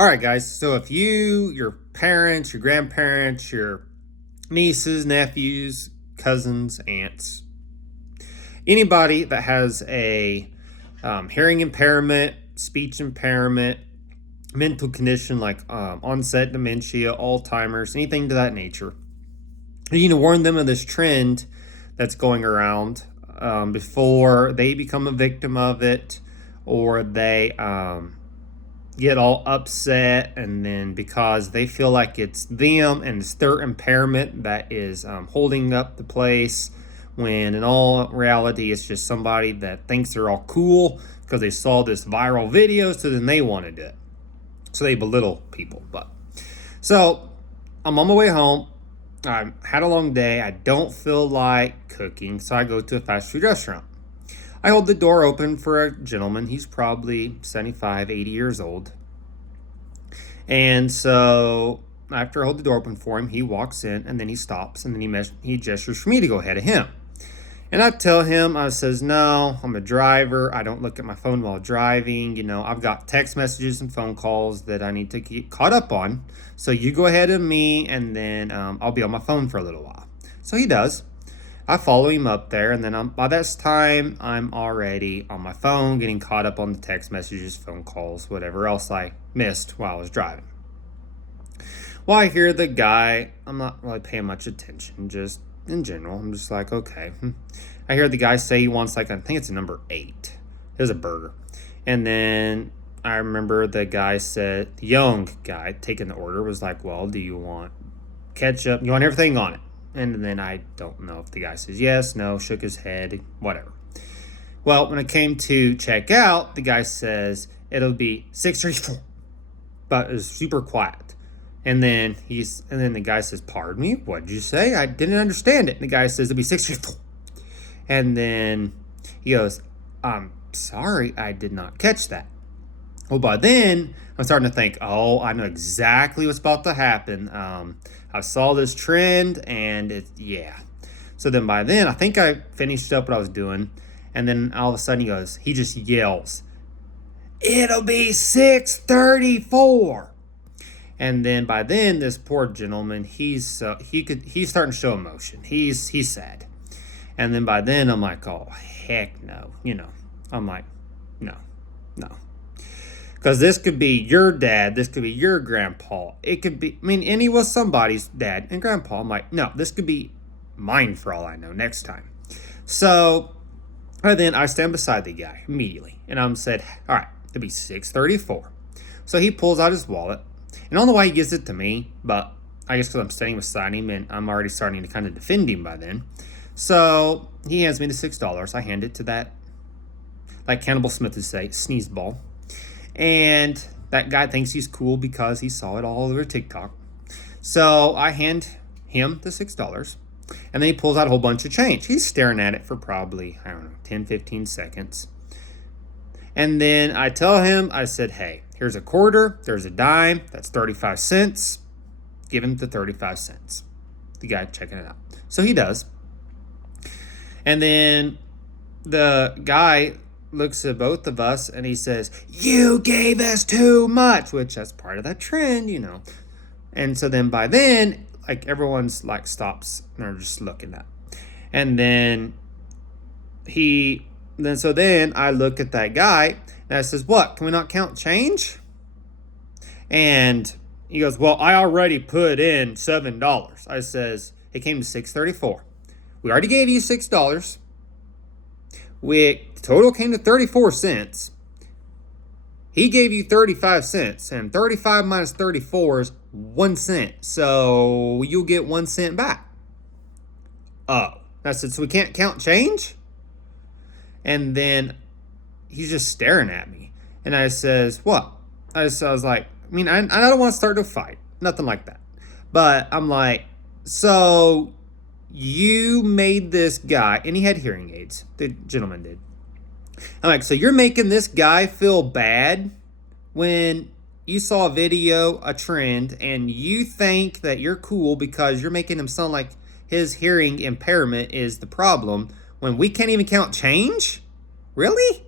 All right, guys. So if you, your parents, your grandparents, your nieces, nephews, cousins, aunts, anybody that has a hearing impairment, speech impairment, mental condition like onset dementia, Alzheimer's, anything to that nature, you need to warn them of this trend that's going around before they become a victim of it or they get all upset, and then because they feel like it's them and it's their impairment that is holding up the place, when in all reality it's just somebody that thinks they're all cool because they saw this viral video, so then they want to do it, so they belittle people. But so I'm on my way home. I had a long day. I don't feel like cooking, so I go to a fast food restaurant. I hold the door open for a gentleman. He's probably 75, 80 years old. And so after I hold the door open for him, he walks in and then he stops and then he gestures for me to go ahead of him. And I tell him, I says, no, I'm a driver. I don't look at my phone while driving. You know, I've got text messages and phone calls that I need to get caught up on. So you go ahead of me and then I'll be on my phone for a little while. So he does. I follow him up there, and then by this time, I'm already on my phone, getting caught up on the text messages, phone calls, whatever else I missed while I was driving. Well, I hear the guy, I'm not really paying much attention, just in general. I'm just like, okay. I hear the guy say he wants, like, I think it's a number 8. There's a burger. And then I remember the guy said, the young guy taking the order was like, well, do you want ketchup? You want everything on it? And then I don't know if the guy says yes, no, shook his head, whatever. Well, when it came to check out, the guy says it'll be $6.34, but it was super quiet. And then the guy says, "Pardon me, what did you say? I didn't understand it." And the guy says it'll be $6.34. And then he goes, "I'm sorry, I did not catch that." Well, by then, I'm starting to think, oh, I know exactly what's about to happen. I saw this trend, and yeah. So then by then, I think I finished up what I was doing, and then all of a sudden he just yells, "It'll be 6:34." And then by then, this poor gentleman, he's starting to show emotion. He's sad. And then by then, I'm like, oh, heck no. I'm like, no. Because this could be your dad. This could be your grandpa. It could be, and he was somebody's dad and grandpa. I'm like, no, this could be mine for all I know next time. So then I stand beside the guy immediately. And I'm said, all right, it'll be 6:34. So he pulls out his wallet. And I don't know why he gives it to me, but I guess because I'm standing beside him and I'm already starting to kind of defend him by then. So he hands me the $6. I hand it to that, like Cannibal Smith would say, sneeze ball. And that guy thinks he's cool because he saw it all over TikTok. So I hand him the $6. And then he pulls out a whole bunch of change. He's staring at it for probably, 10, 15 seconds. And then I tell him, I said, hey, here's a quarter. There's a dime. That's 35 cents. Give him the 35 cents. The guy checking it out. So he does. And then the guy looks at both of us and he says, "You gave us too much," which that's part of that trend, And so then by then, like everyone's like stops and they're just looking at. And then then I look at that guy and I says, "What? Can we not count change?" And he goes, "Well, I already put in $7. I says, "It came to 6:34. We already gave you $6. The total came to 34 cents. He gave you 35 cents, and 35 minus 34 is 1 cent. So you'll get 1 cent back." Oh, I said, "So we can't count change?" And then he's just staring at me. And I says, "What?" I was like, I don't want to start a fight. Nothing like that. But I'm like, so you made this guy, and he had hearing aids. The gentleman did. I'm like, so you're making this guy feel bad when you saw a video, a trend, and you think that you're cool because you're making him sound like his hearing impairment is the problem when we can't even count change? Really?